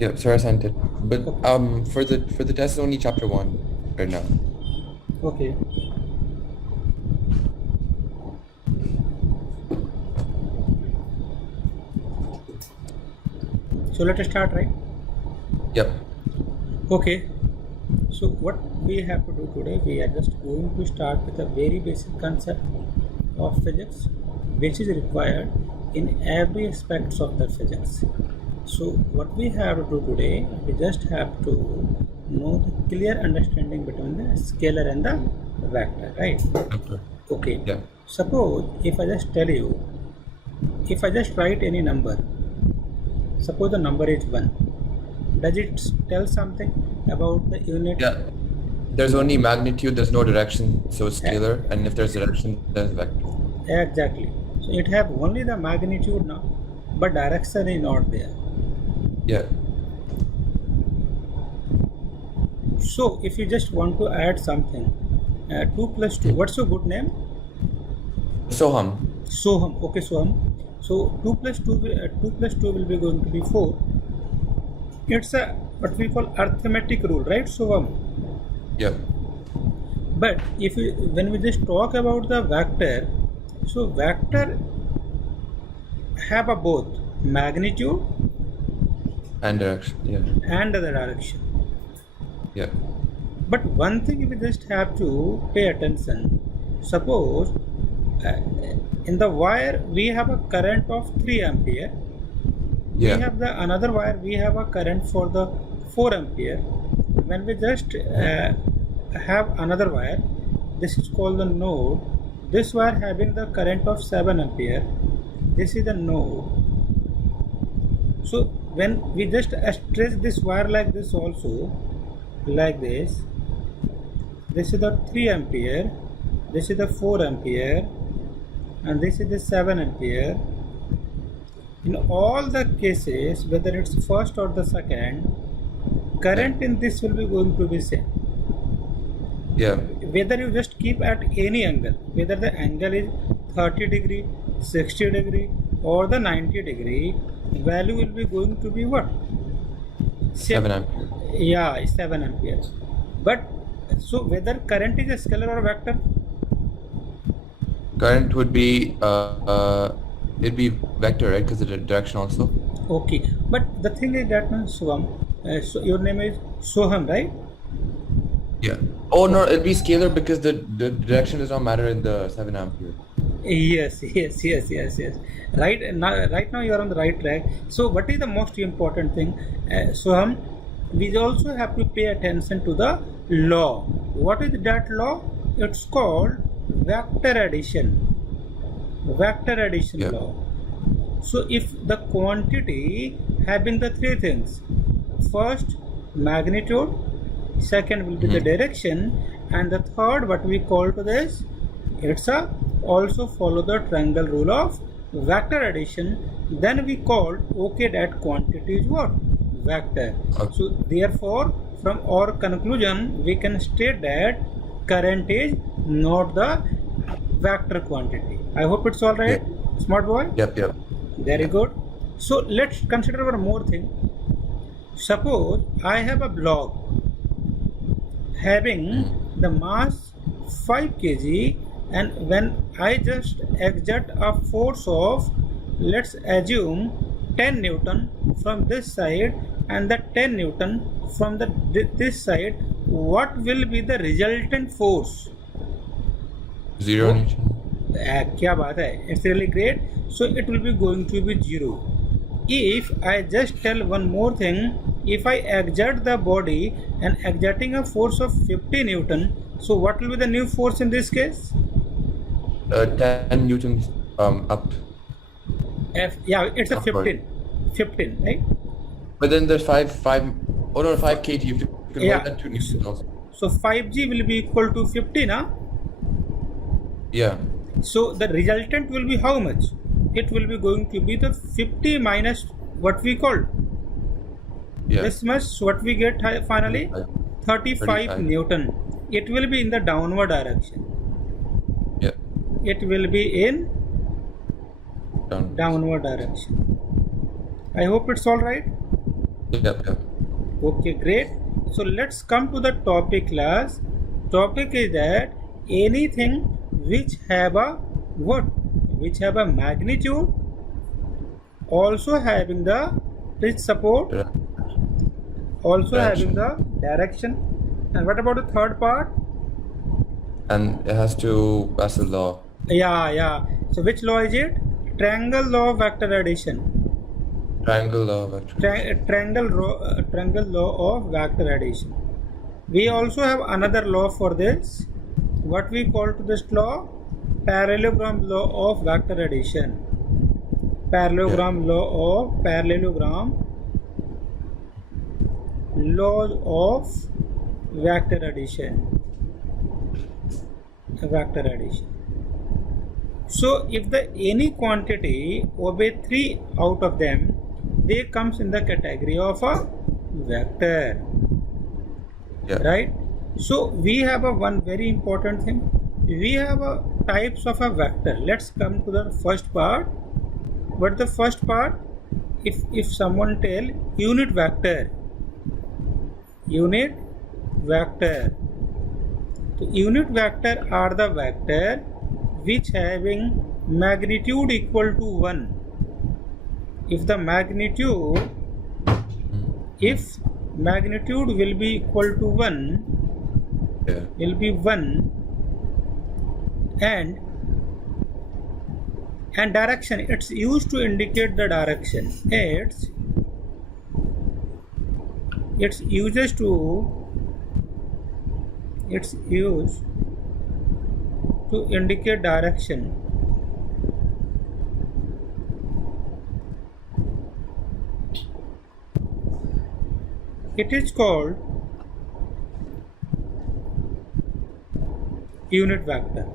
Yeah, sorry I sent it. But Okay. for the test only chapter 1 right now. Okay. So let us start, right? Yep. Okay. So what we have to do today, we are just going to start with a very basic concept of physics, which is required in every aspects of the physics. So what we have to do today, we just have to know the clear understanding between the scalar and the vector, right? Okay. Okay. Yeah. Suppose if I just tell you, if I just write any number, suppose the number is 1, does it tell something about the unit? Yeah. There's only magnitude, there's no direction, so it's Eh, scalar, and if there's direction, there's vector. Exactly. So it have only the magnitude now, but direction is not there. Yeah. So if you just want to add something, 2 plus 2, what's your good name? Soham. Soham. Okay, Soham. So 2 plus 2, 2 plus 2 will be going to be 4. It's a what we call arithmetic rule, right, Soham? Yep. But if we, when we just talk about the vector, so vector have a both magnitude And direction. Yeah. and the direction. Yeah. But one thing we just have to pay attention. Suppose uh, in the wire we have a current of 3 ampere. We Yeah. have the another wire we have a current for the 4 ampere. When we just have another wire, this is called the node. This wire having the current of 7 ampere. This is the node. So when we just stretch this wire like this also, like this is the 3 ampere, this is the 4 ampere, and this is the 7 ampere. In all the cases, whether it's first or the second, current in this will be going to be same. Yeah. Whether you just keep at any angle, whether the angle is 30 degree, 60 degree, or the 90 degree, value will be going to be what? Same. 7 ampere. Yeah, 7 amperes. But so whether current is a scalar or vector? Current would be it'd be vector, right? Because the direction also. Okay. But the thing is that Soham, so your name is Soham, right? Yeah. Oh no, it'd be scalar because the direction does not matter in the 7 ampere. Yes. Right now you are on the right track. So what is the most important thing? Soham, we also have to pay attention to the law. What is that law? It's called vector addition. Vector addition Yeah. law. So if the quantity having the three things, first magnitude, second will be the direction, and the third what we call to this, it's a also follow the triangle rule of vector addition, then we called okay that quantity is what? Vector. Okay. So therefore from our conclusion we can state that current is not the vector quantity. I hope it's all right, smart boy. Yep. Yep. Very good. So let's consider one more thing. Suppose I have a block having the mass 5 kg, and when I just exert a force of, let's assume 10 Newton from this side and the 10 Newton from the this side, what will be the resultant force? 0 Newton. क्या बात है, it's really great. So it will be going to be 0. If I just tell one more thing, if I exert the body and exerting a force of 50 Newton, so what will be the new force in this case? 10 Newtons up. Yeah, it's a Upward. 15, right? But then there's 5 kg. You have to convert Yeah. that to Newtons also. So 5g will be equal to 50 now. Yeah. So the resultant will be how much? It will be going to be the 50 minus what we call. Yeah. This much what we get finally 35 Newton. It will be in the downward direction. Yeah. It will be in Down. downward direction. I hope it's all right. Yep, yep. Okay, great. So let's come to the topic class. Topic is that anything which have a what? Which have a magnitude, also having the pitch support, Dire- also having Direction. the direction. And what about the third part? And it has to pass a law. Yeah. So which law is it? Triangle law of vector addition. Triangle law of vector. Triangle law of vector addition. We also have another law for this. What we call to this law? Parallelogram law of vector addition. Parallelogram law of vector addition. So if the any quantity obey 3 out of them, they comes in the category of a vector. Yeah. Right? So we have a one very important thing. We have a types of a vector. Let's come to the first part. But the first part, if someone tell unit vector. So unit vector are the vector which having magnitude equal to 1. If magnitude will be equal to 1, Yeah. will be 1, and direction, it's used to indicate the direction. It's used to indicate direction. It is called unit vector.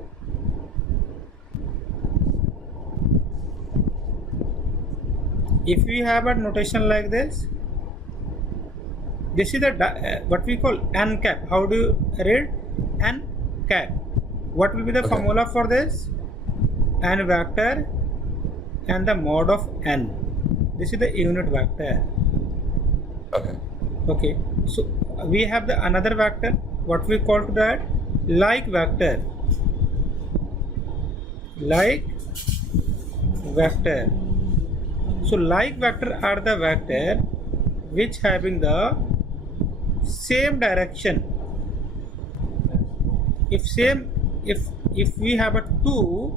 If we have a notation like this is the what we call n cap. How do you read n cap? What will be the formula for this? N vector and the mod of n. This is the unit vector. Okay. So we have the another vector. What we call to that? Like vector. So like vector are the vector which having the same direction. If we have a two,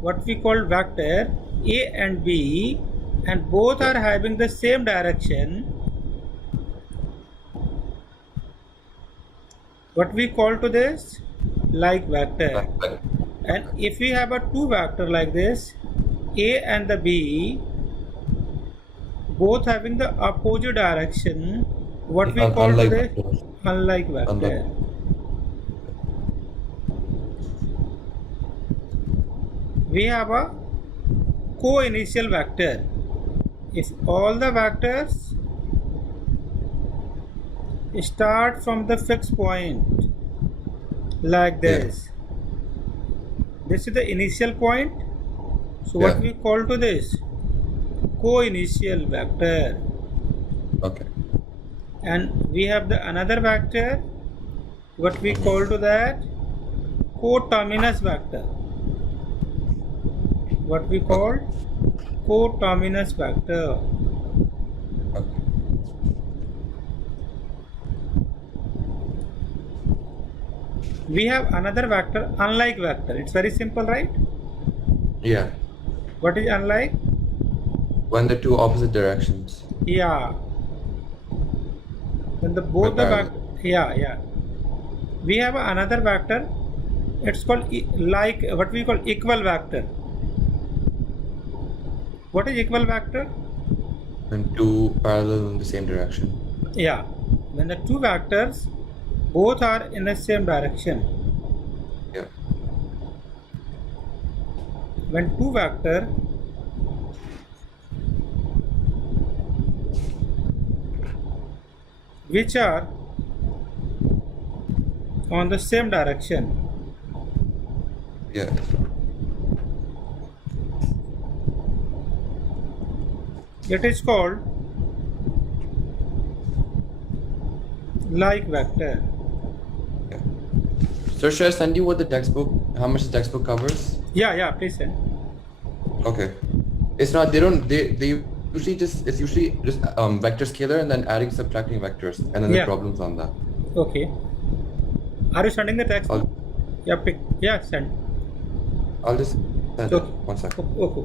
what we call vector A and B, and both are having the same direction, what we call to this? Like vector. And if we have a two vector like this, A and the B, both having the opposite direction, what we call to this? Unlike vector. We have a co-initial vector. If all the vectors start from the fixed point like this, this is the initial point. So what we call to this? Co-initial vector. Okay. And we have the another vector, what we call to that? Coterminous vector. What we call? Coterminous vector. Okay. We have another vector, unlike vector. It's very simple, right? Yeah. What is unlike? When the two opposite directions. Yeah. When the both the vector. Yeah. We have another vector. It's called like what we call equal vector. What is equal vector? When two parallel in the same direction. Yeah. When the two vectors both are in the same direction. Yeah. When two vector which are on the same direction. Yeah. It is called Like vector. Yeah. So should I send you what the textbook, how much the textbook covers? Yeah, please send. Okay. It's not, they usually just, it's usually just vector scalar and then adding, subtracting vectors and then the Yeah. problems on that. Okay. Are you sending the text? I'll- Yeah, send. I'll just send it. Okay. 1 second. Okay.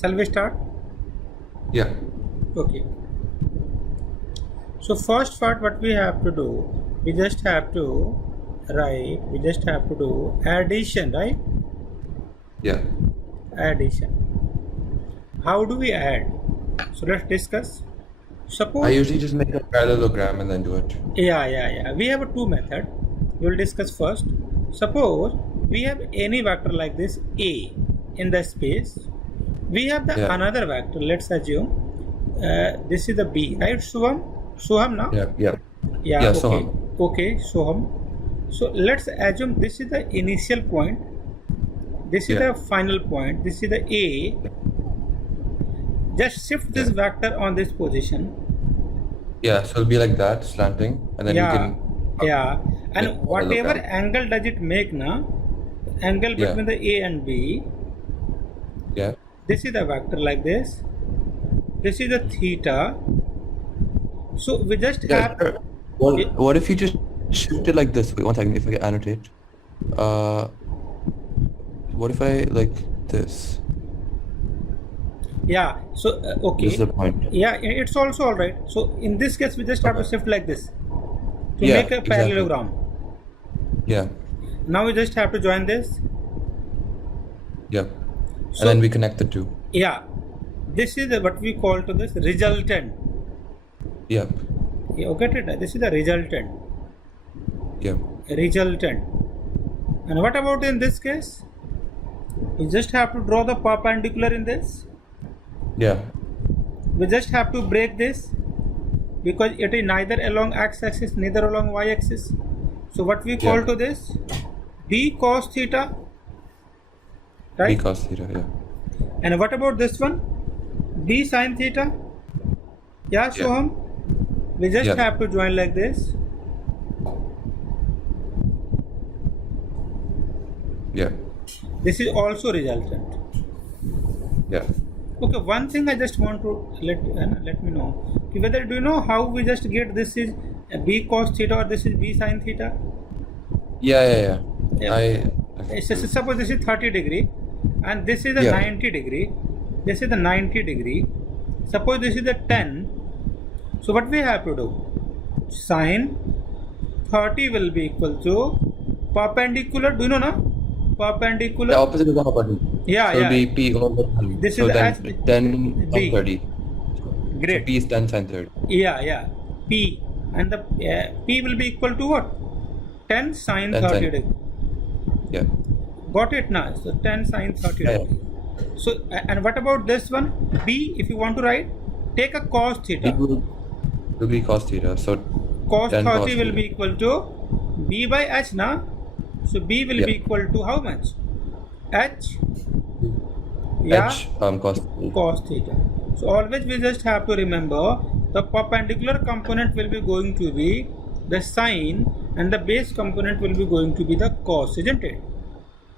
Shall we start? Yeah. Okay. So first part, what we have to do, we just have to do addition, right? Yeah. Addition. How do we add? So let's discuss. Suppose I usually just make a parallelogram and then do it. yeah. We have two methods. We will discuss first. Suppose we have any vector like this A in the space. We have the Yeah. another vector. Let's assume this is the B, right? Soham now? Yeah. Yeah. Yeah, Yeah, okay. Soham. Okay, Soham. So let's assume this is the initial point. This is Yeah. the final point. This is the A. Just shift this Yeah. vector on this position. Yeah. So it'll be like that, slanting, and then Yeah. you can. Yeah. And Yeah, whatever parallelogram. angle does it make now? Angle Yeah. between the A and B. Yeah. This is the vector like this. This is the theta. So we just Yeah. have Sure. What if you just shift it like this? Wait 1 second. If I can annotate. What if I like this? yeah. So okay. This is the point. Yeah, it's also all right. So in this case, we just have to Okay. shift like this to Yeah, make a exactly. parallelogram. Yeah. Now we just have to join this. Yep. So And then we connect the two. yeah, this is what we call to this resultant. Yep. You get it? This is the resultant. Yep. Resultant. And what about in this case? We just have to draw the perpendicular in this. Yeah. We just have to break this because it is neither along x-axis neither along y-axis. So what we call Yeah. to this b cos theta, right? B cos theta. Yeah. And what about this one? b sin theta. Yeah, Yeah. Soham? We just Yeah. have to join like this. Yeah. This is also resultant. Yeah. Okay, one thing I just want to let me know. Whether do you know how we just get this is b cos theta or this is b sin theta? Yeah. Yeah. I Suppose this is 30 degree and this is the Yeah. 90 degree. This is the 90 degree. Suppose this is the 10. So what we have to do? Sine 30 will be equal to perpendicular. Do you know now? Perpendicular. the opposite is opposite. Yeah, So yeah. it'll be P over 30. This so is then as 10 B. on 30. Great. So P is 10 sin 30. Yeah. P. And the P will be equal to what? 10 sine 10 30 sin. degree. Yeah. Got it now? So 10 sine 30 Yeah. degree. So, and what about this one? B, if you want to write, take a cos It theta. will be cos theta. So Cos 10 30 cos will theta. be equal to B by H now. So B will Yeah. be equal to how much? H. Yeah. H cos theta. Cos theta. So always we just have to remember the perpendicular component will be going to be the sine, and the base component will be going to be the cos, isn't it?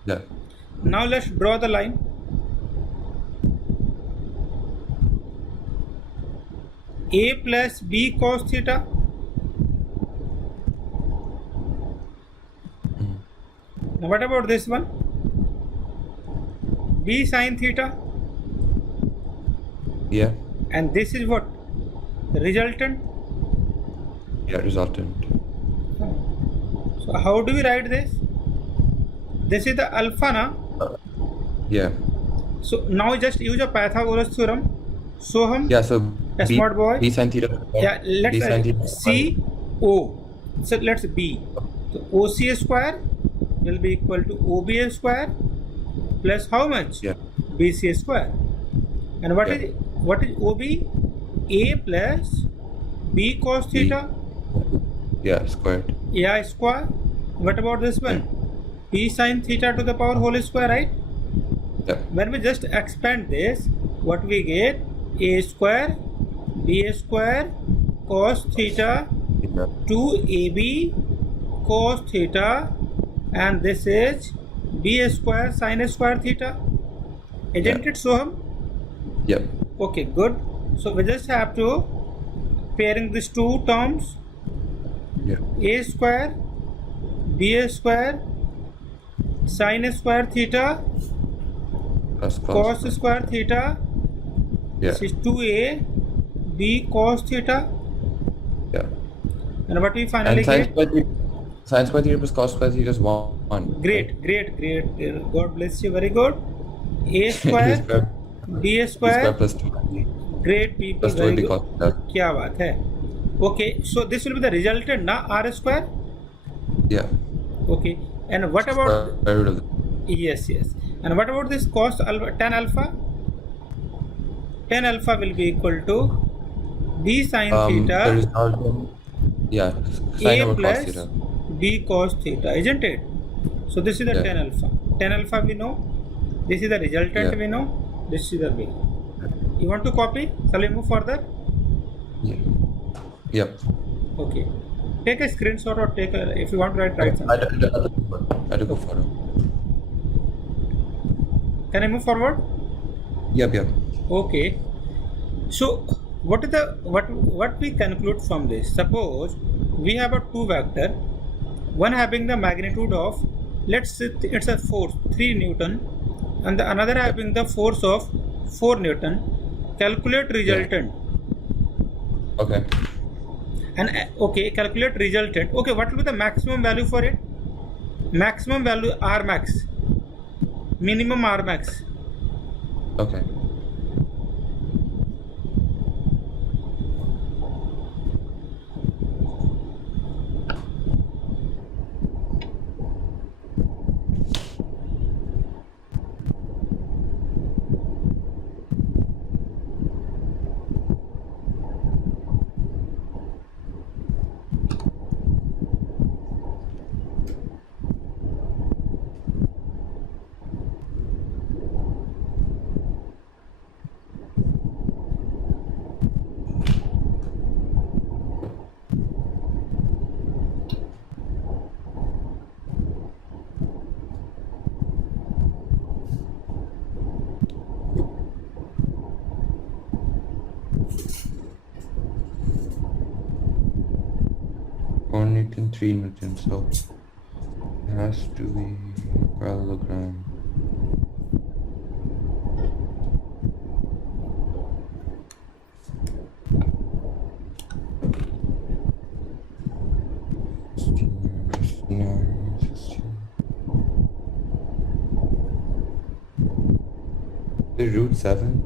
Yeah. Now let's draw the line. A plus B cos theta. Now what about this one? B sin theta. Yeah. And this is what? The resultant. Yeah. Resultant. So how do we write this? This is the alpha, na? Yeah. So now just use a Pythagoras theorem. So hum Yeah. So a smart boy. B sin theta. Yeah, let's B sin write theta. C O. So let's B. So OC square will be equal to OB square plus how much? Yeah. BC square. And what Yeah. is OB? A plus B cos theta. Yeah. Squared. A square. What about this one? B sin theta to the power whole square, right? Yeah. When we just expand this, what we get? A square B square cos theta Yeah. 2AB cos theta, and this is B square sin square theta. Isn't Yeah. it, Soham? Yep. Okay, good. So we just have to pairing these two terms. Yeah. A square B square sin square theta Plus cos square theta. Yeah. This is 2A B cos theta. Yeah. And what we finally And sin get? square theta. Sin square theta plus cos square theta is 1. Great. God bless you. Very good. A square B Square square. plus 2. Great people. Plus Very 2 good. cos theta. क्या बात है? Okay, so this will be the resultant, na? R square. Yeah. Okay. And what about? Square root of the. Yes. And what about this cos alpha, tan alpha? Tan alpha will be equal to B sin The theta resultant. Yeah. Sin A over cos plus theta. B cos theta, isn't it? So this is the Yeah. tan alpha. Tan alpha we know. This is the resultant Yeah. we know. This is the B. You want to copy? Shall we move further? Yeah. Yep. Okay. Take a screenshot or take a, if you want to write I something. had to go for it. Can I move forward? Yep. Okay. So what is the what we conclude from this? Suppose we have a two vector, one having the magnitude of, let's say it's a force 3 Newton, and the another having the force of 4 Newton. Calculate resultant. Okay. And okay, calculate resultant. Okay, what will be the maximum value for it? Maximum value R max. Minimum R max. Okay. Newton, 3 Newton, so it has to be parallelogram. The root 7.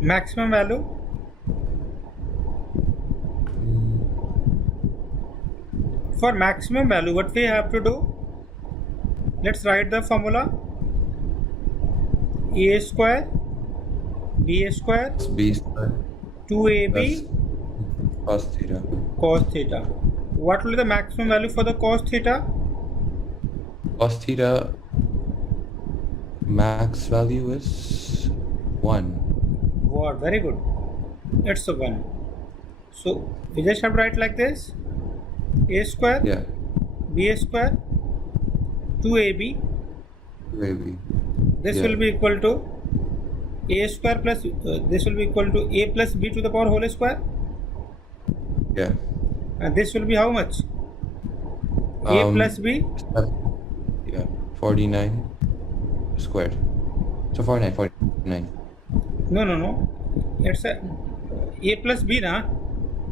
Maximum value. For maximum value, what we have to do? Let's write the formula. A square B square B square 2AB plus cos theta. cos theta. What will be the maximum value for the cos theta? Cos theta max value is 1. Wow, very good. It's a 1. So we just have to write like this. A square Yeah. B square 2AB. Maybe. This Yeah. will be equal to A square plus this will be equal to A plus B to the power whole square. Yeah. And this will be how much? A plus B. Yeah. 49 squared. So 49. No. It's A plus B na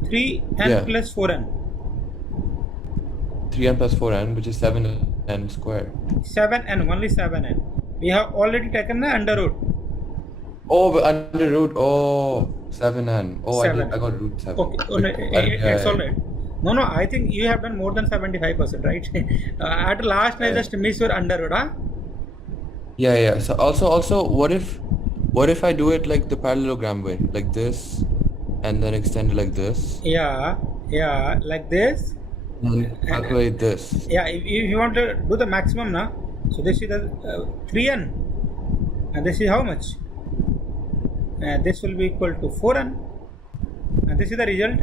3n Yeah. plus 4n. 3n plus 4n, which is 7n squared. 7n, only 7n. We have already taken the under root. Oh, but under root. Oh, 7n. Oh, 7. I got root 7. Okay, it's all right. No, I think you have done more than 75%, right? At last, I just miss your under root, huh? Yeah. So also, what if I do it like the parallelogram way, like this, and then extend it like this, Yeah, like this. and calculate this? Yeah, if you want to do the maximum, na, so this is the 3n, and this is how much? This will be equal to 4n, and this is the result.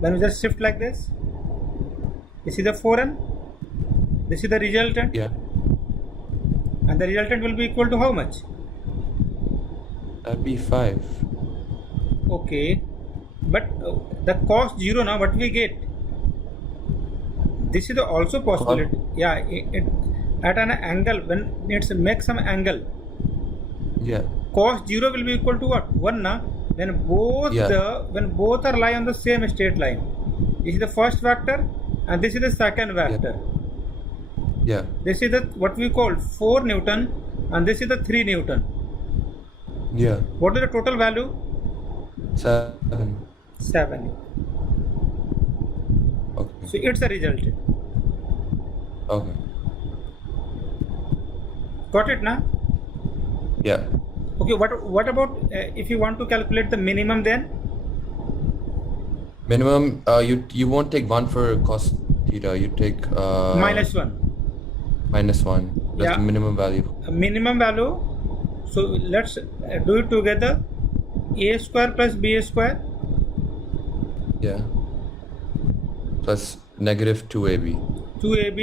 When we just shift like this is the 4n, this is the resultant, Yeah. and the resultant will be equal to how much? That'd be 5. Okay, but the cos 0 now, what we get? This is the also possibility. Yeah, at an angle, when it's make some angle, Yeah. cos 0 will be equal to what? 1 na? When both are lie on the same straight line. This is the first vector and this is the second vector. Yeah. This is the what we call 4 Newton and this is the 3 Newton. Yeah. What is the total value? 7. 7. Okay. So it's a result. Okay. Got it na? Yeah. Okay, what about if you want to calculate the minimum then? Minimum, you won't take 1 for cos theta. You take Minus 1. minus 1. That's Yeah. the minimum value. Minimum value. So let's do it together. A square plus B square. Yeah. Plus negative 2ab. 2ab.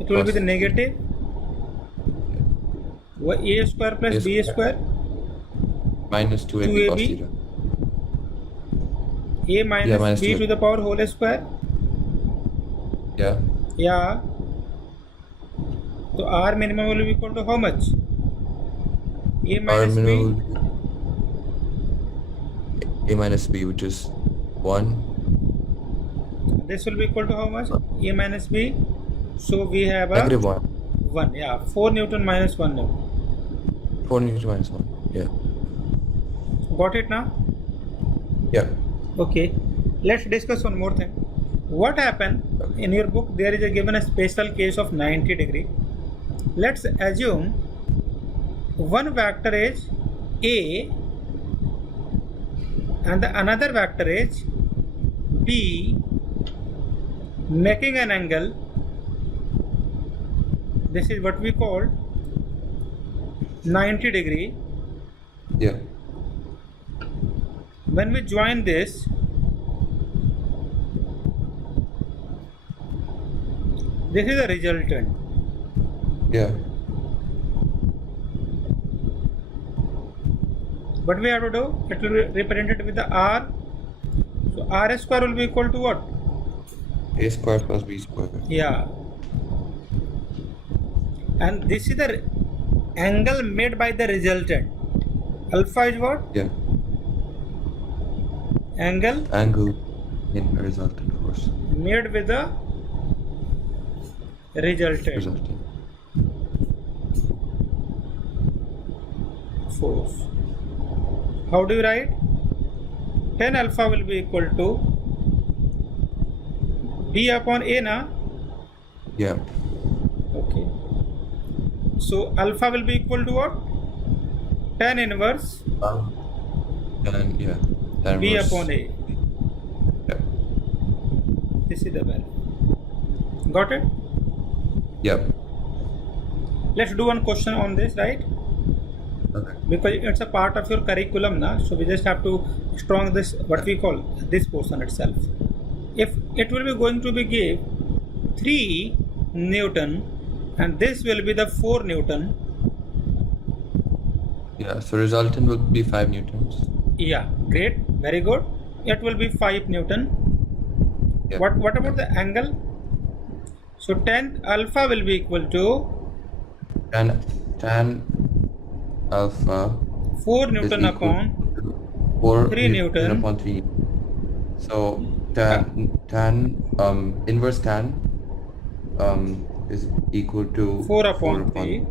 It will be the negative. A square plus B square. Minus 2ab cos 2ab. theta. A minus minus B 2ab. to the power whole square. Yeah. Yeah. So R minimum will be equal to how much? A R minus B. minimum a minus b, which is 1. This will be equal to how much? A minus B. So we have a Negative 1. 1. Yeah. 4 Newton minus 1 Newton. 4 Newton minus 1. Yeah. Got it now? Yeah. Okay. Let's discuss one more thing. What happened in your book? There is a given a special case of 90 degree. Let's assume one vector is A and the another vector is B, making an angle. This is what we call 90 degree. Yeah. When we join this, this is the resultant. Yeah. What we have to do? It will be represented with the R. So R square will be equal to what? A square plus b square. Yeah. And this is the angle made by the resultant. Alpha is what? Yeah. Angle Angle in resultant force. made with the resultant force. How do you write? Tan alpha will be equal to B upon A na? Yeah. Okay. So alpha will be equal to what? Tan inverse And yeah. That B was- upon A. Yeah. This is the value. Got it? Yep. Let's do one question on this, right? Okay. because it's a part of your curriculum now, so we just have to strong this what we call this portion itself. If it will be going to be give 3 Newton and this will be the 4 Newton, Yeah, so resultant will be 5 newtons. yeah, great, very good. It will be 5 Newton. Yeah. What about the angle? So tan alpha will be equal to Tan alpha 4 is Newton equal upon to 4 3 Newton. upon 3. So tan inverse tan is equal to 4 upon 3.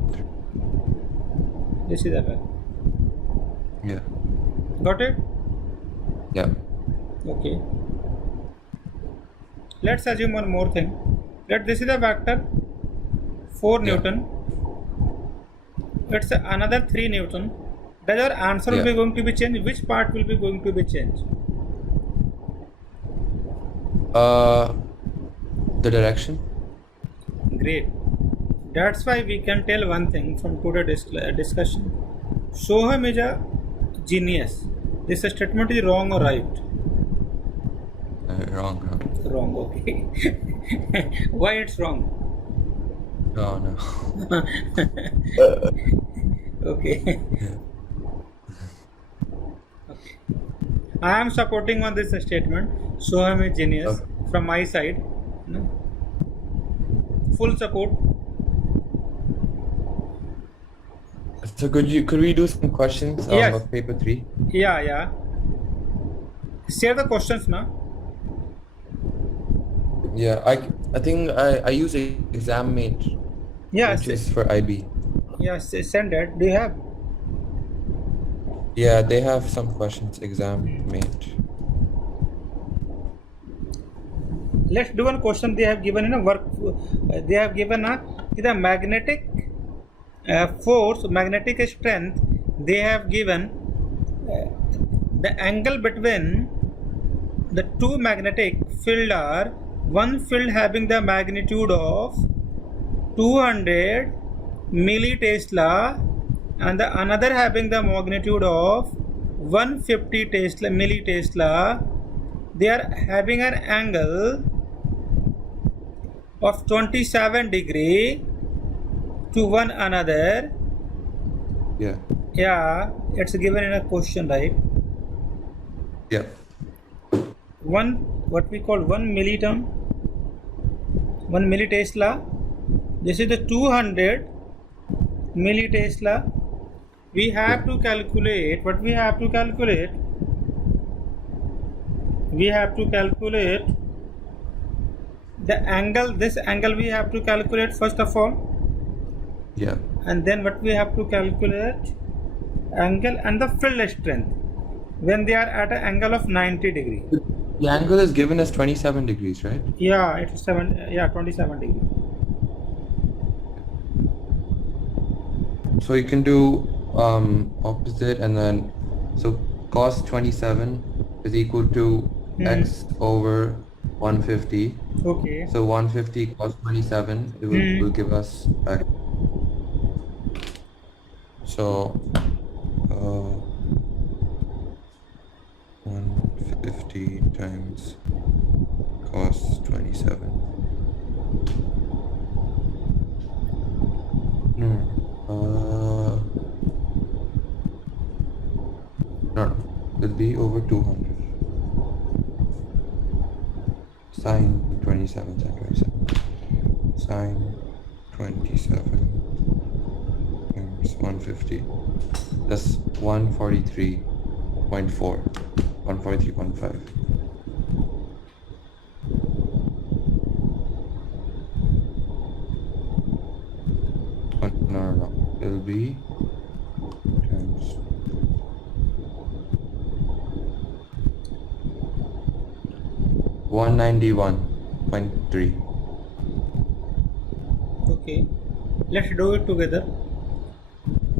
This is the value. Yeah. Got it? Yeah. Okay. Let's assume one more thing. Let this is a vector 4 Yeah. Newton. It's another 3 Newton. Does our answer will Yeah. be going to be changed? Which part will be going to be changed? The direction. Great. That's why we can tell one thing from today's discussion. Soham is a genius. This statement is wrong or right? Wrong. Wrong, okay. Why it's wrong? Oh no. Okay. Yeah. I am supporting on this statement. Soham is genius Okay. from my side. No? Full support. So could we do some questions Yes. of paper 3? Yeah. Share the questions now. Yeah, I think I use ExamMate, Yeah, which is for IB. send that. Do you have? Yeah, they have some questions. ExamMate. Let's do one question. They have given in a work. They have given the magnetic force, magnetic strength. They have given the angle between the two magnetic field are one field having the magnitude of 200 millitesla and the another having the magnitude of 150 Tesla millitesla. They are having an angle of 27 degree to one another. Yeah. Yeah, it's given in a question, right? Yeah. One what we call 1 milliton, 1 millitesla. This is the 200 millitesla. We have to calculate what we have to calculate. We have to calculate the angle. This angle we have to calculate first of all, Yeah. and then what we have to calculate angle and the field strength when they are at an angle of 90 degree. The angle is given as 27 degrees, right? Yeah, it's 27 degree. So you can do opposite, and then so cos 27 is equal to x over 150. Okay. So 150 cos 27 it will give us x. So 150 times cos 27. No, it'll be over 200. Sine 27, sine 27 times 150. That's 143.4, 143.5. No. It'll be times 191.3. Okay. Let's do it together.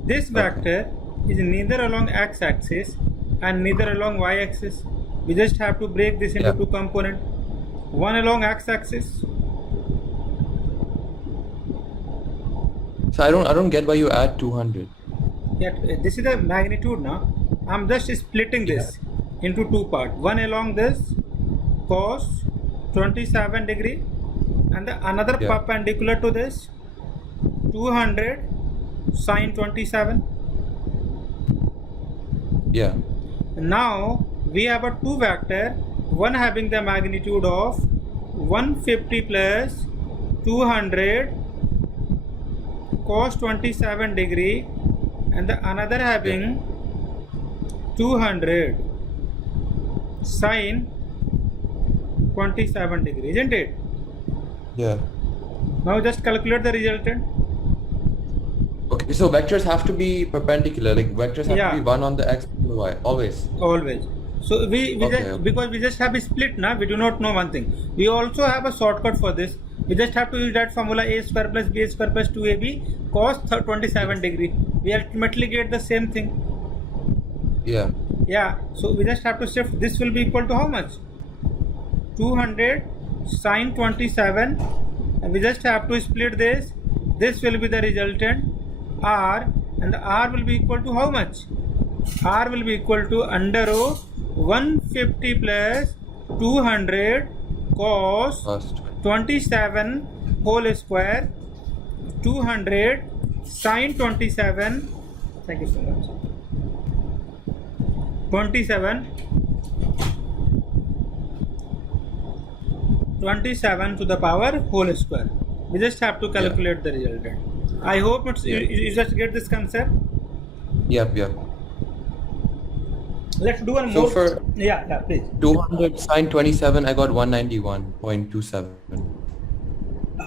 This vector is neither along x-axis and neither along y-axis. We just have to break this into two components. One along x-axis. So I don't get why you add 200. Yeah, this is the magnitude now. I'm just splitting this into two parts. One along this cos 27 degree, and the another Yeah. perpendicular to this 200 sine 27. Yeah. Now we have a two vector, one having the magnitude of 150 plus 200 cos 27 degree, and the another having 200 sine 27 degree, isn't it? Yeah. Now just calculate the resultant. Okay, so vectors have to be perpendicular. Like vectors have Yeah. to be one on the x and the y always. Always. So we Okay, just, okay. because we just have a split now, we do not know one thing. We also have a shortcut for this. We just have to use that formula a square plus b square plus 2ab cos 27 degree. We ultimately get the same thing. Yeah. Yeah. So we just have to shift. This will be equal to how much? 200 sine 27, and we just have to split this. This will be the resultant r, and the r will be equal to how much? R will be equal to under root 150 plus 200 cos First. 27 whole square 200 sine 27. Thank you so much. 27 to the power whole square. We just have to calculate the resultant. I hope it's, you just get this concept. Yep, yep. Let's do one So more. for Yeah, please. 200 sine 27, I got 191.27.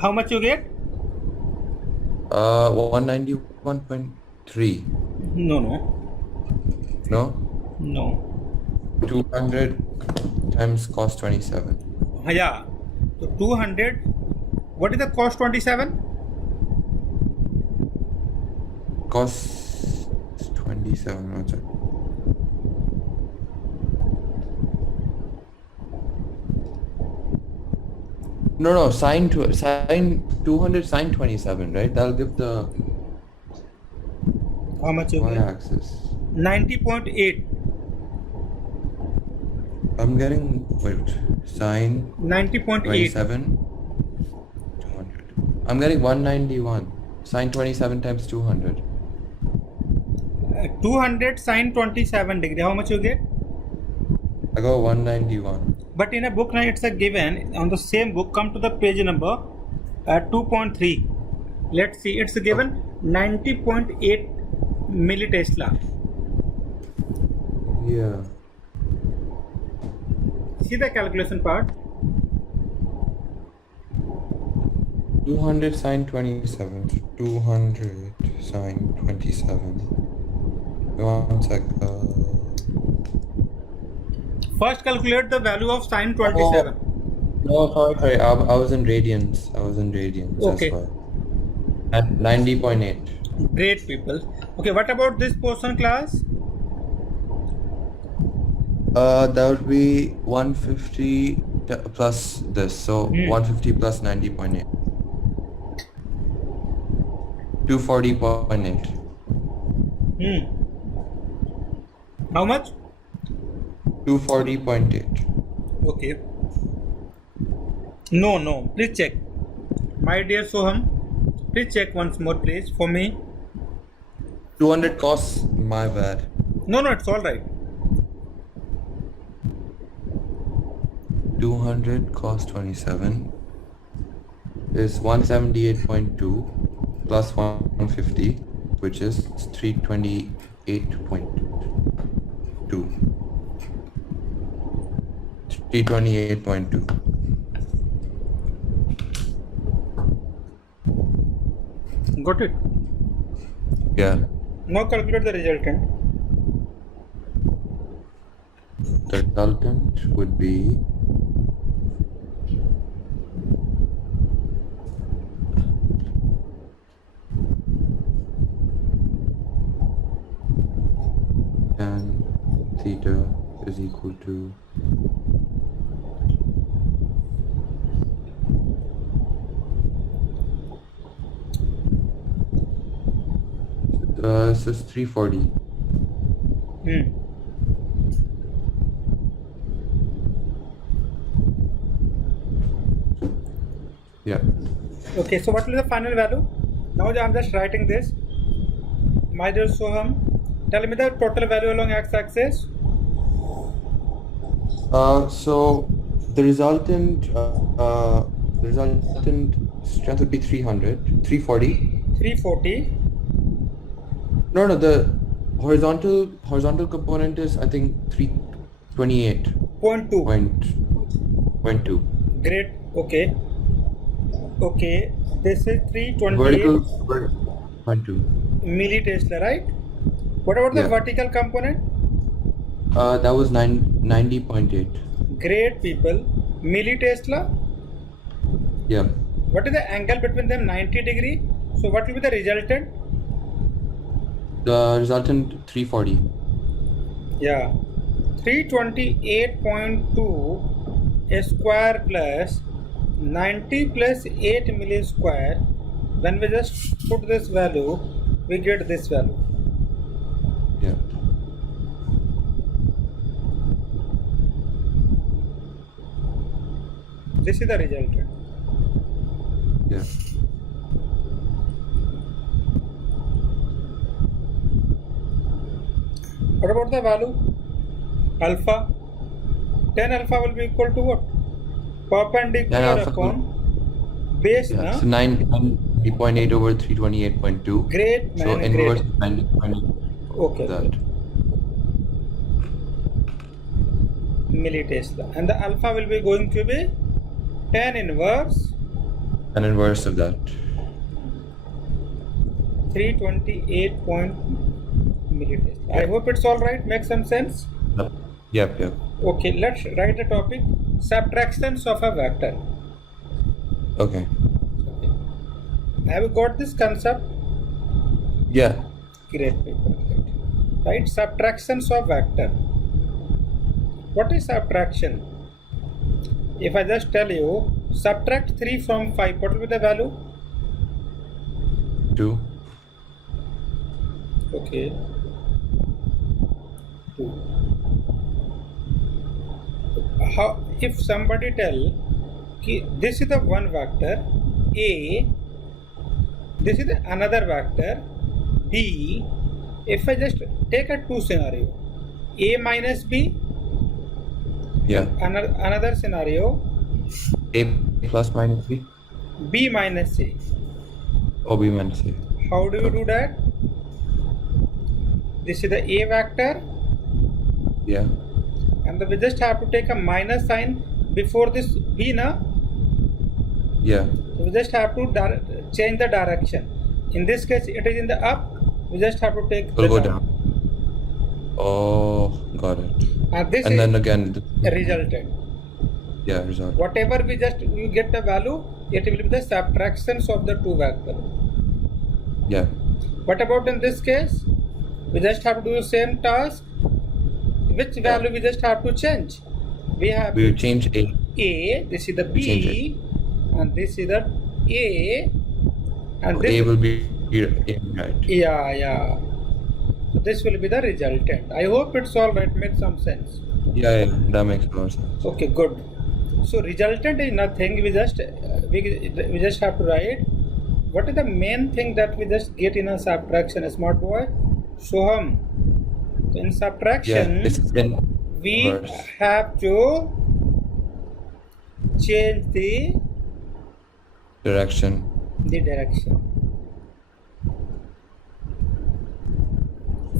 How much you get? 191.3. No. No? No. 200 times cos 27. Yeah. So 200. What is the cos 27? Cos 27. What's it? No, sine 200 sine 27, right? That'll give the How much you get? y-axis. 90.8. I'm getting, wait, sine 90.8. 27, 200. I'm getting 191. Sine 27 times 200. 200 sine 27 degree. How much you get? I got 191. But in a book now it's a given on the same book. Come to the page number 2.3. Let's see. It's given 90.8 millitesla. Yeah. See the calculation part. 200 sine 27. 200 sine 27. One sec. First calculate the value of sine 27. No, sorry. I was in radians. Okay. That's why. At 90.8. Great people. Okay, what about this portion class? That would be 150 plus this. So 150 plus 90.8. 240.8. How much? 240.8. Okay. No. Please check. My dear Soham, please check once more, please, for me. 200 cos, my bad. No, it's all right. 200 cos 27 is 178.2 plus 150, which is 328.2. 328.2. Got it? Yeah. Now calculate the resultant. The resultant would be tan theta is equal to So it's 340. Hmm. Yeah. Okay, so what will be the final value? Now I'm just writing this. My dear Soham, tell me the total value along x-axis. So the resultant strength would be 300, 340. 340. No, no, the horizontal component is I think 328 0.2. point two. Great. Okay. Okay. This is 328 Vertical point two. millitesla, right? What about the Yeah. vertical component? That was 90.8. Great people. Millitesla. Yeah. What is the angle between them? 90 degree. So what will be the resultant? The resultant 340. Yeah. 328.2 square plus 90 plus 8 milli square. When we just put this value, we get this value. Yeah. This is the resultant. Yeah. What about the value? Alpha. Tan alpha will be equal to what? Perpendicular Tan alpha upon base, Yeah. na? So 90.8 over 328.2. Great So man, inverse great. is 90.8 Okay, that. millitesla. And the alpha will be going to be tan inverse An inverse of that. 328 millitesla. I hope it's all right. Make some sense. Yep. Yep. Okay, let's write the topic subtractions of a vector. Okay. Have you got this concept? Yeah. Great people. Great. Right? Subtractions of vector. What is subtraction? If I just tell you subtract 3 from 5, what will be the value? 2. Okay. 2. How if somebody tell ki this is the one vector A, this is the another vector B. If I just take a two scenario, A minus B, Yeah. another scenario A plus minus B. B minus A. Or B minus A. How do you do that? This is the A vector, Yeah. and we just have to take a minus sign before this B, na? Yeah. So we just have to change the direction. In this case, it is in the up. We just have to take We'll the go down. Oh, got it. And this And is then again. resultant. Yeah, result. Whatever we get the value, it will be the subtractions of the two vectors. Yeah. What about in this case? We just have to do the same task. Which value we just have to change? We have We will change A. A, this is the change B, and this is the A, and this A will be A, right. yeah. So this will be the resultant. I hope it's all right. Makes some sense. Yeah, that makes more sense. Okay, good. So resultant is nothing. We just have to write what is the main thing that we just get in a subtraction. Smart boy. Soham. In Yeah, subtraction, this is in we verse. have to change the Direction. direction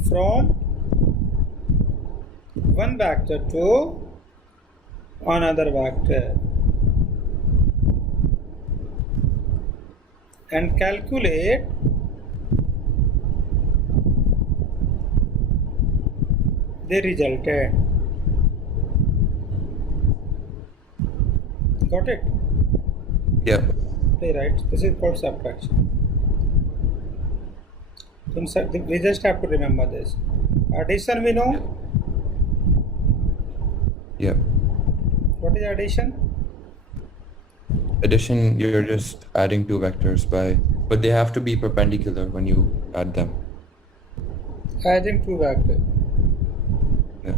from one vector to another vector and calculate the resultant. Got it? Yeah. Okay, right. This is called subtraction. We just have to remember this. Addition we know. Yeah. What is addition? Addition, you're just adding two vectors but they have to be perpendicular when you add them. adding two vector. Yeah.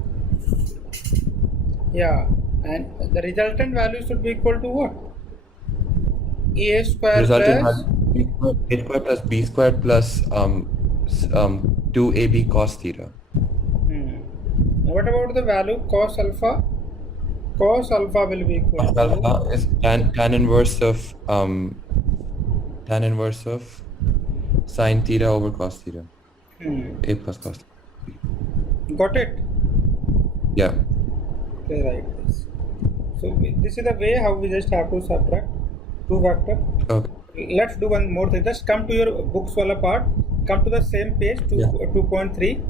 Yeah, and the resultant value should be equal to what? A square Resultant plus value a square plus b square plus 2ab cos theta. What about the value cos alpha? Cos alpha will be equal Cos to alpha is tan inverse of sine theta over cos theta. A plus cos theta. got it? Yeah. Okay, write this. So this is the way how we just have to subtract two vector. Okay. Let's do one more thing. Just come to your books wala part. Come to the same page, 2.3.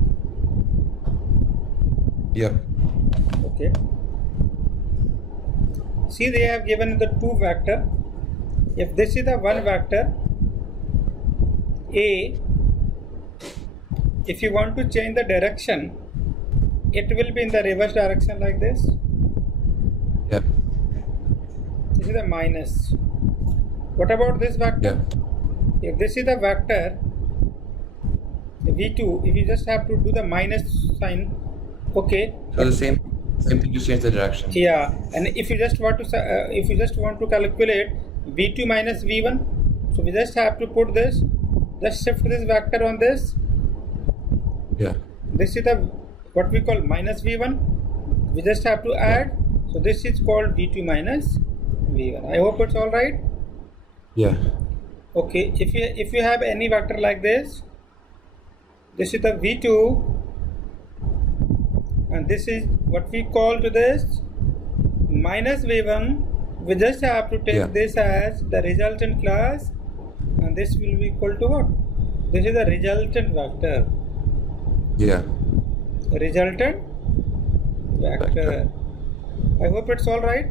Yep. Okay. See, they have given the two vector. If this is the one vector A, if you want to change the direction, it will be in the reverse direction like this. Yep. This is the minus. What about this vector? Yeah. If this is the vector v2, if you just have to do the minus sign, okay. So the same thing, you change the direction. Yeah, and if you just want to calculate v2 minus v1, so we just have to put this, just shift this vector on this. Yeah. This is the what we call minus v1. We just have to add. So this is called v2 minus v1. I hope it's all right. Yeah. Okay, if you have any vector like this is the v2, and this is what we call to this minus v1. We just have to take this as the resultant class, and this will be equal to what? This is the resultant vector. Yeah. Resultant vector. I hope it's all right.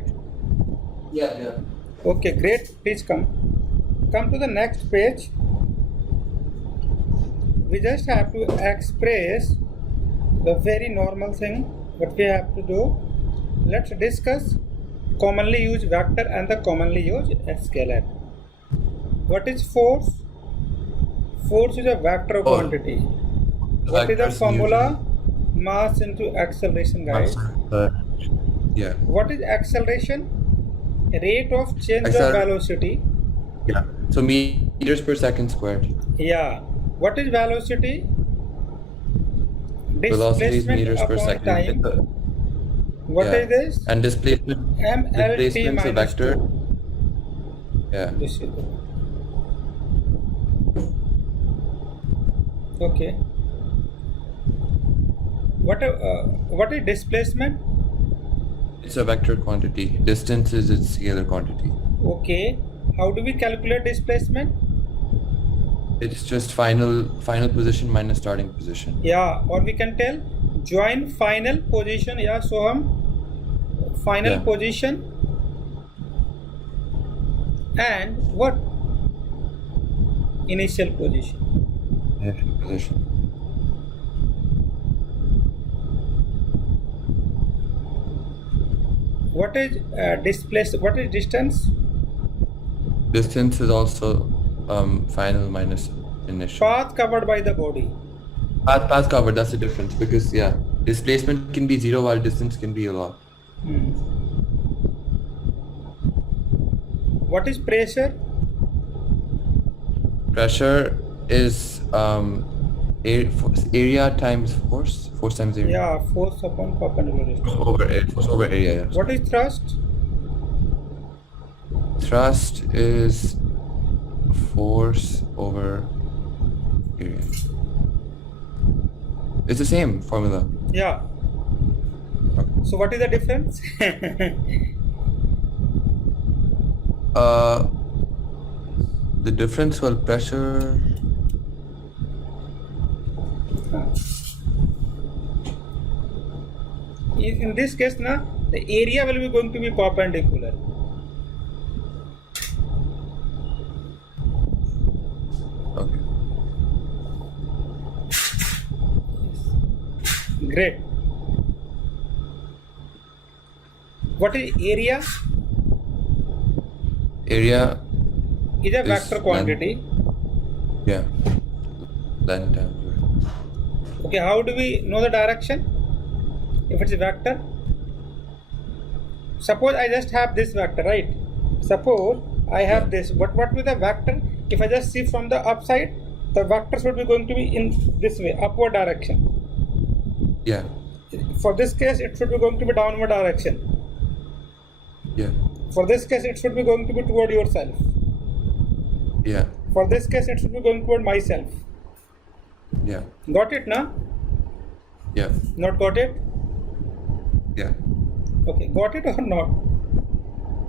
Yeah. Okay, great. Please come to the next page. We just have to express the very normal thing what we have to do. Let's discuss commonly used vector and the commonly used scalar. What is force? Force is a vector quantity. What is the formula? Mass into acceleration, guys. Yeah. What is acceleration? Rate of change of velocity. Yeah. So meters per second squared. Yeah. What is velocity? Velocity is Displacement meters per upon second. time. What is this? And displacement. MLT Displacement's a minus vector. 2. Yeah. This is it. Okay. What is displacement? It's a vector quantity. Distance is its scalar quantity. Okay. How do we calculate displacement? It's just final position minus starting position. Yeah, or we can tell join final position. Yeah, so final position and what? Initial position. Initial position. What is What is distance? Distance is also final minus initial. Path covered by the body. Path covered, that's the difference, because displacement can be 0 while distance can be a lot. What is pressure? Pressure is area times force times area. Yeah, force upon perpendicular distance. Force over area. Yeah. What is thrust? Thrust is force over area. It's the same formula. Yeah. So what is the difference? The difference, well, pressure. In this case, the area will be going to be perpendicular. Okay. Great. What is area? Area Is a vector quantity. Yeah. Length times width. Okay, how do we know the direction if it's a vector? Suppose I just have this vector, right? Suppose I have this. What will the vector? If I just see from the upside, the vector should be going to be in this way, upward direction. Yeah. For this case, it should be going to be downward direction. Yeah. For this case, it should be going to be toward yourself. Yeah. For this case, it should be going toward myself. Yeah. Got it, na? Yeah. Not got it? Yeah. Okay, got it or not?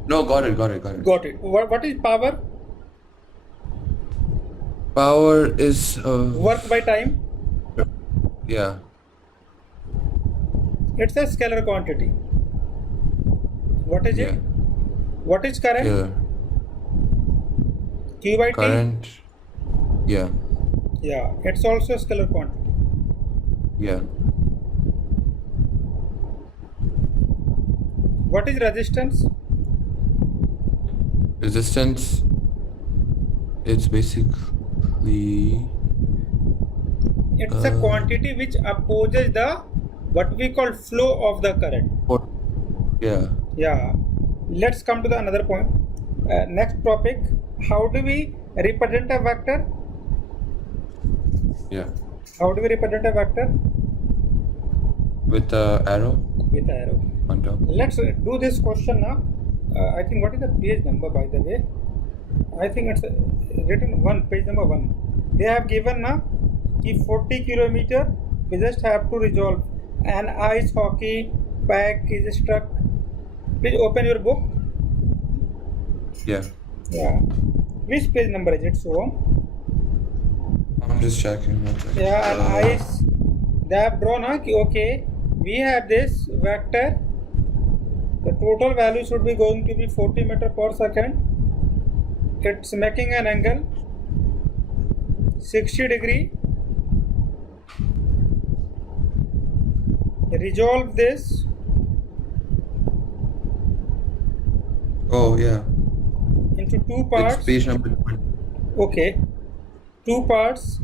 No, got it. Got it. What is power? Power is Work by time. yeah. It's a scalar quantity. What is Yeah. it? What is current? Yeah. Q by T? Current. Yeah. Yeah, it's also a scalar quantity. Yeah. What is resistance? Resistance. It's basically It's a quantity which opposes the what we call flow of the current. what? Yeah. Yeah. Let's come to the another point. Next topic. How do we represent a vector? Yeah. How do we represent a vector? With the arrow With arrow. on top. Let's do this question now. I think what is the page number, by the way? I think it's written page number 1. They have given now 40 kilometer. We just have to resolve. An ice hockey pack is struck. Please open your book. Yeah. Yeah. Which page number is it? So I'm just checking. One second. yeah, an ice. They have drawn. Okay. We have this vector. The total value should be going to be 40 meter per second. It's making an angle 60 degree. Resolve this. Oh yeah. Into two It's parts. page number 20. Okay. Two parts.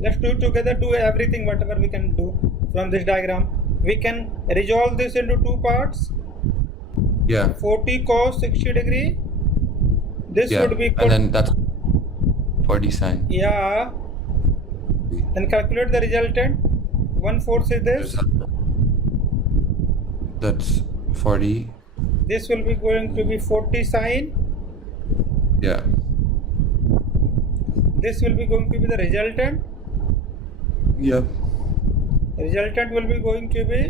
Let's do it together. Do everything whatever we can do from this diagram. We can resolve this into two parts. Yeah. 40 cos 60 degree. This Yeah. would be And then that's 40 sine. yeah. And calculate the resultant. 1/4 is this. That's 40. This will be going to be 40 sine. Yeah. This will be going to be the resultant. Yep. Resultant will be going to be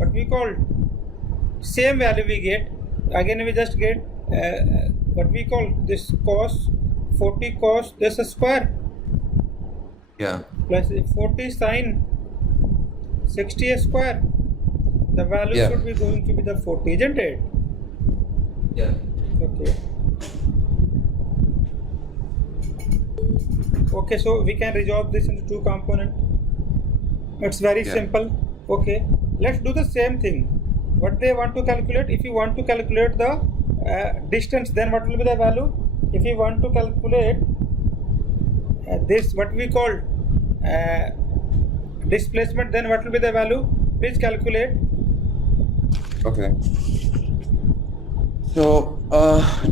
what we call same value we get. Again we just get what we call this cos 40 cos this square Yeah. plus 40 sine 60 square. The value Yeah. should be going to be the 40, isn't it? Yeah. Okay. Okay, so we can resolve this into two component. It's very Yeah. simple. Okay, let's do the same thing. What they want to calculate, if you want to calculate the distance, then what will be the value? If you want to calculate this, what we call displacement, then what will be the value? Please calculate. Okay. So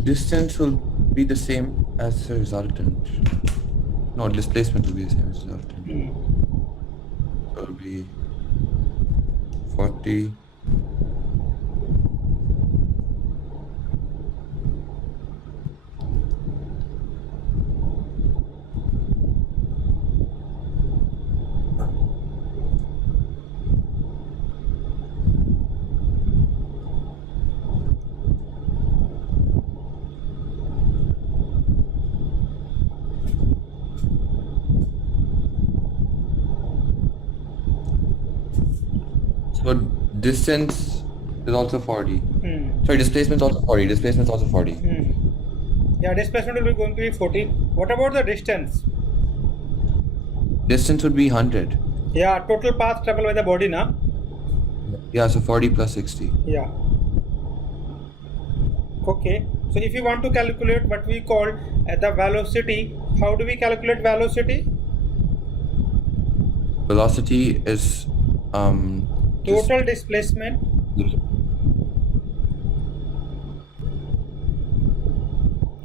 distance will be the same as the resultant. No, displacement will be the same as resultant. So it will be 40. So distance is also 40. Sorry, displacement is also 40. Displacement is also 40. Yeah, displacement will be going to be 40. What about the distance? Distance would be 100. Yeah, total path traveled by the body, na? Yeah, so 40 plus 60. Yeah. Okay. So if you want to calculate what we call the velocity, how do we calculate velocity? velocity is just Total displacement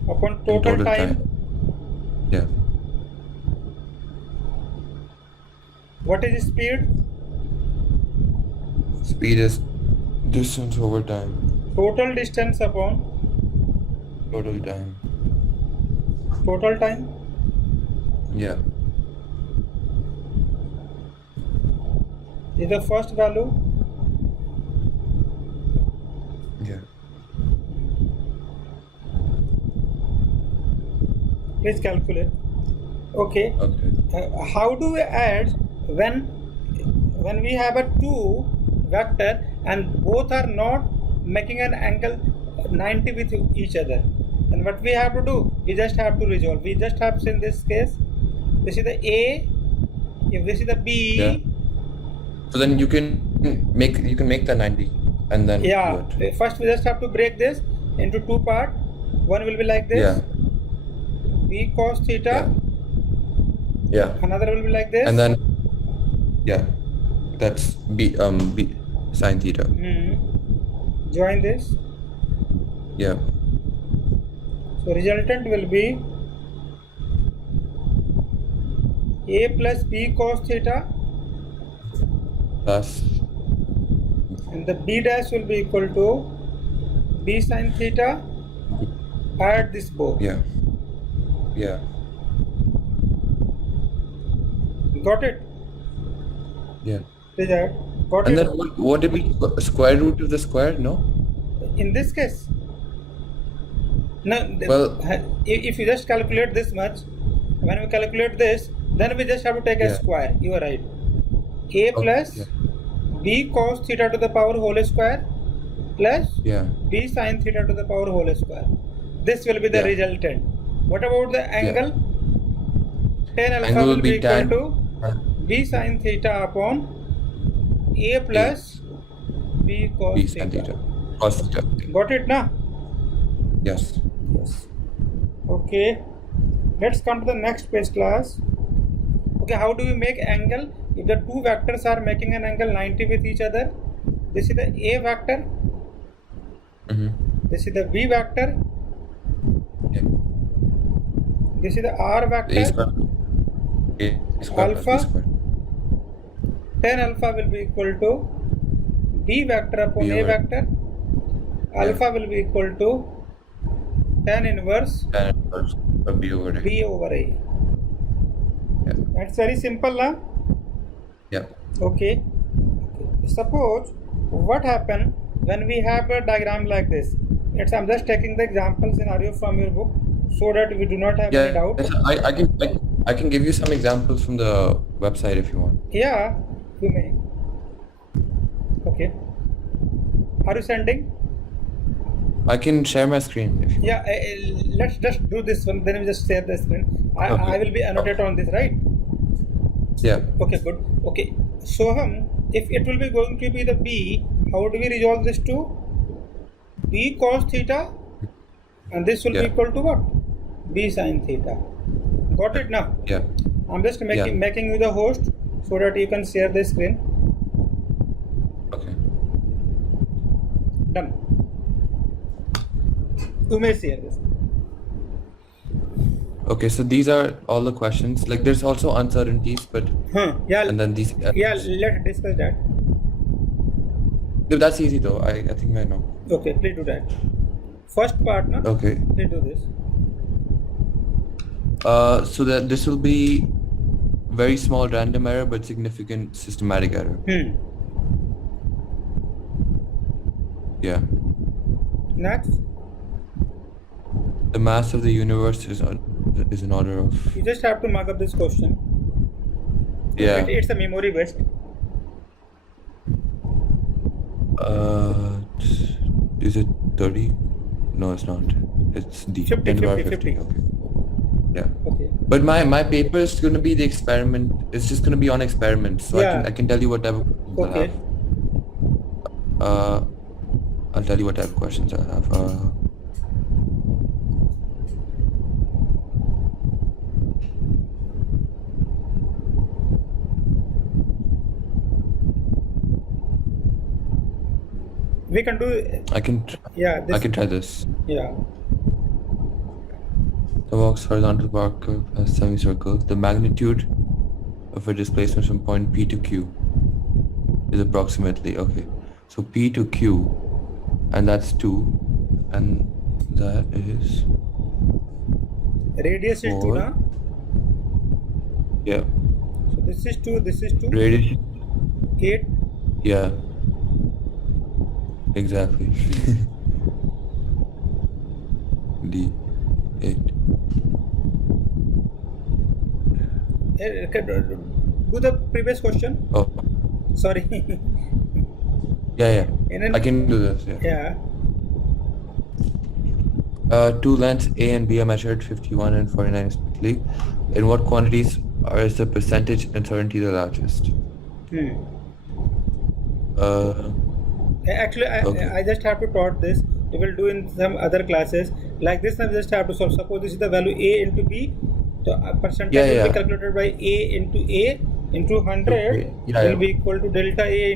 upon in total time. Yeah. What is speed? Speed is distance over time. Total distance upon Total time. total time. Yeah. Is the first value. Yeah. Please calculate. Okay. Okay. How do we add when we have a two vector and both are not making an angle 90 with each other? And what we have to do? We just have to resolve. We just have in this case, this is the A. If this is the B. Yeah. So then you can make the 90 and then Yeah. do it. First we just have to break this into two parts. One will be like this. Yeah. B cos theta. Yeah. Another will be like this. And then yeah, that's B sine theta. Join this. Yeah. So resultant will be A plus B cos theta, Plus and the B dash will be equal to B sin theta. Add this both. yeah. Yeah. Got it? Yeah. Please add. Got And it? then what did we square root of the square? No? In this case, no. Well- If you just calculate this much, when we calculate this, then we just have to take a Yeah. square. You are right. A plus Yeah. B cos theta to the power whole square plus Yeah. B sin theta to the power whole square. This will be the Yeah. resultant. What about the angle? Tan alpha Angle will be equal tan to B sin theta upon A plus B cos B sin theta. theta. Cos theta. Got it now? Yes. Yes. Okay. Let's come to the next page, class. Okay, how do we make angle if the two vectors are making an angle 90 with each other? This is the A vector. This is the B vector. Yeah. This is the R A vector. square. A square plus B Alpha. square. Tan alpha will be equal to B vector upon B A over- vector. Alpha will be equal to tan inverse Tan inverse of B over A. B over A. Yeah. That's very simple, now. Yeah. Okay. Suppose what happen when we have a diagram like this. I'm just taking the example scenario from your book so that we do not have any doubt. Yes, I can give you some examples from the website if you want. Yeah, you may. Okay. Are you sending? I can share my screen if you Yeah, let's just do this one, then we just share the screen. I Okay. will be annotated on this, right? want. Yeah. Okay, good. Okay, so if it will be going to be the B, how do we resolve this to? B cos theta, and this will be Yeah. equal to what? B sin theta. Got it now? Yeah. I'm just making Yeah. making you the host so that you can share the screen. Okay. Done. You may share this. Okay, so these are all the questions. Like there's also uncertainties, but Yeah. and then these. Yeah. Let's discuss that. No, that's easy though. I think I know. Okay, please do that. First part, na? Okay. Please do this. So that this will be very small random error, but significant systematic error. Yeah. Next, The mass of the universe is an order of. you just have to mark up this question. Yeah. It's a memory based. Is it 30? No, it's not. It's D. 50, 10 to the power 50, 50. 50. Okay. Yeah. Okay. But my paper is going to be the experiment. It's just going to be on experiments. So Yeah. I can tell you what type of questions Okay. I have. I'll tell you what type of questions I have. we can do. I can try this. Yeah. The box horizontal bar curve has semicircle. The magnitude of a displacement from point P to Q is approximately, okay. So P to Q, and that's 2, and that is Radius is 2, 4. na? Yeah. So this is 2, this is 2. Radius. 8. Yeah. Exactly. D. 8. Do the previous question. Oh. Sorry. Yeah. And I can do this. Yeah. Two lengths A and B are measured 51 and 49 respectively. In what quantities is the percentage uncertainty the largest? Actually, Okay. I just have to taught this. We will do in some other classes. Like this, I just have to solve. Suppose this is the value A into B. So percentage will be calculated by A into 100 will be equal to delta A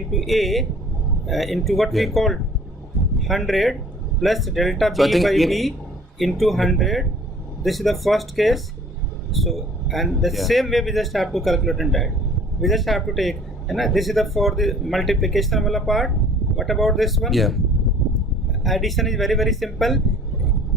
into what we called 100 plus delta B by B into 100. This is the first case. So, and the same way we just have to calculate in that. We just have to take, and this is the for the multiplication wala part. What about this one? Yeah. Addition is very, very simple.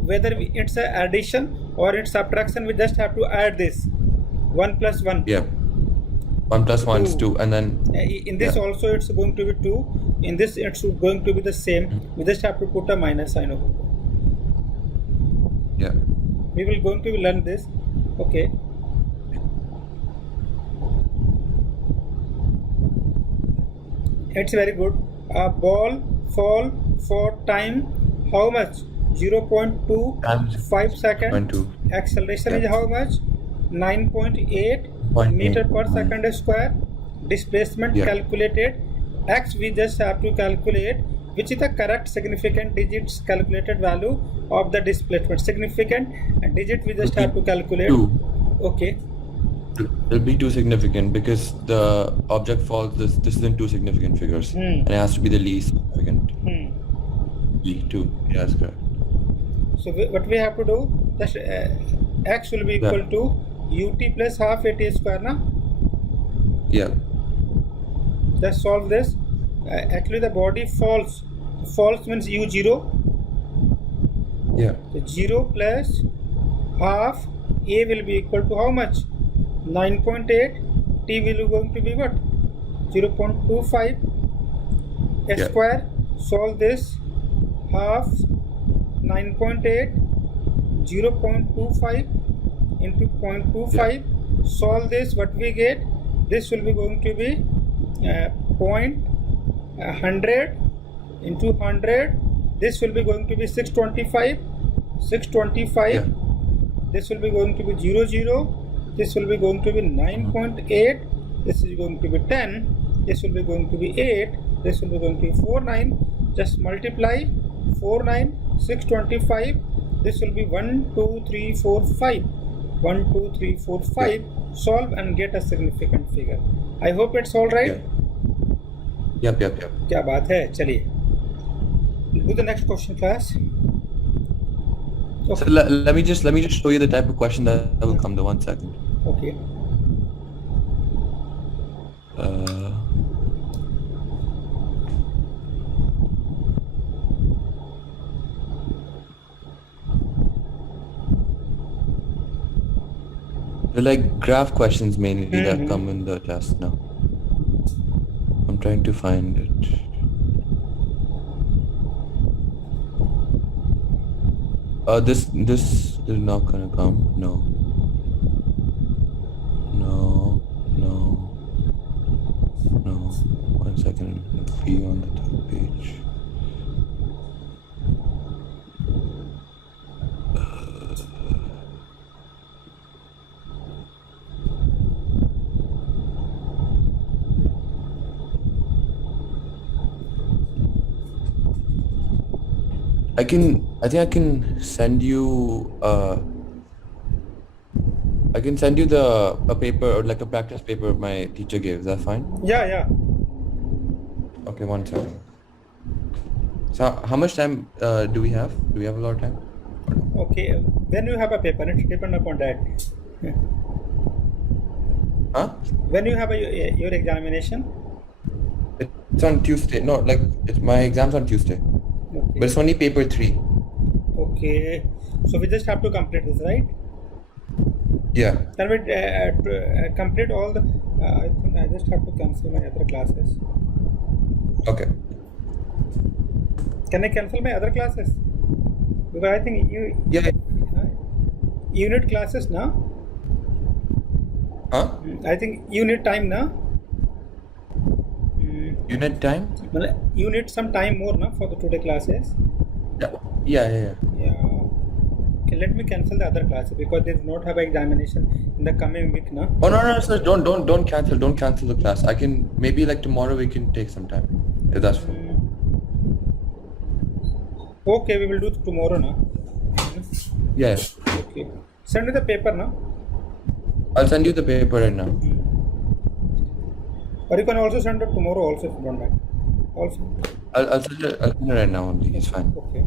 Whether it's a addition or it's subtraction, we just have to add this 1 plus 1. Yeah. 1 plus 1 is 2, and then in this also it's going to be 2. In this it's going to be the same. We just have to put a minus sign over. Yeah. We will going to learn this. Okay. It's very good. A ball fall for time how much? 0.25 seconds. Acceleration is how much? 9.8 meter per second square. Displacement calculated. X we just have to calculate which is the correct significant digits calculated value of the displacement. Significant digit we just have to calculate. 2. Okay. It will be 2 significant because the object falls. This isn't 2 significant figures, and it has to be the least significant. 2. Yeah, that's correct. So what we have to do? Just x will be equal to ut plus half at square, na? Yeah. Just solve this. Actually, the body falls. Falls means u0. Yeah. So 0 plus half a will be equal to how much? 9.8. T will be going to be what? 0.25 square. Solve this. Half 9.8 0.25 into 0.25. Solve this. What we get? This will be going to be 100 into 100. This will be going to be 625. 625. Yeah. This will be going to be 00. This will be going to be 9.8. This is going to be 10. This will be going to be 8. This will be going to be 49. Just multiply 49, 625. This will be 1, 2, 3, 4, 5. 1, 2, 3, 4, 5. Solve and get a significant figure. I hope it's all right. Yep. क्या बात है? चलिए. Do the next question, class. So let me just show you the type of question that will come. The 1 second. Okay. They're like graph questions mainly that come in the test now. I'm trying to find it. This is not gonna come. No. 1 second. Be on the third page. I think I can send you a paper or like a practice paper my teacher gave. Is that fine? Yeah. Okay, 1 second. So how much time do we have? Do we have a lot of time? Okay, when you have a paper, it depends upon that. Huh? When you have your examination. It's on Tuesday. No, like my exam's on Tuesday, but Okay. it's only paper 3. Okay. So we just have to complete this, right? Yeah. Can we complete all the? I think I just have to cancel my other classes. Okay. Can I cancel my other classes? Because I think Yeah. unit classes now. Huh? I think you need time now. Unit time? You need some time more now for the today classes. Yeah. Yeah. Okay, let me cancel the other classes because they do not have examination in the coming week now. Oh no, sir! Don't cancel. Don't cancel the class. I can maybe like tomorrow we can take some time. If that's fine. Okay, we will do tomorrow now. Yeah. Okay. Send me the paper now. I'll send you the paper right now. Or you can also send it tomorrow also if you don't mind. Also. I'll send it right now only. It's fine. Okay.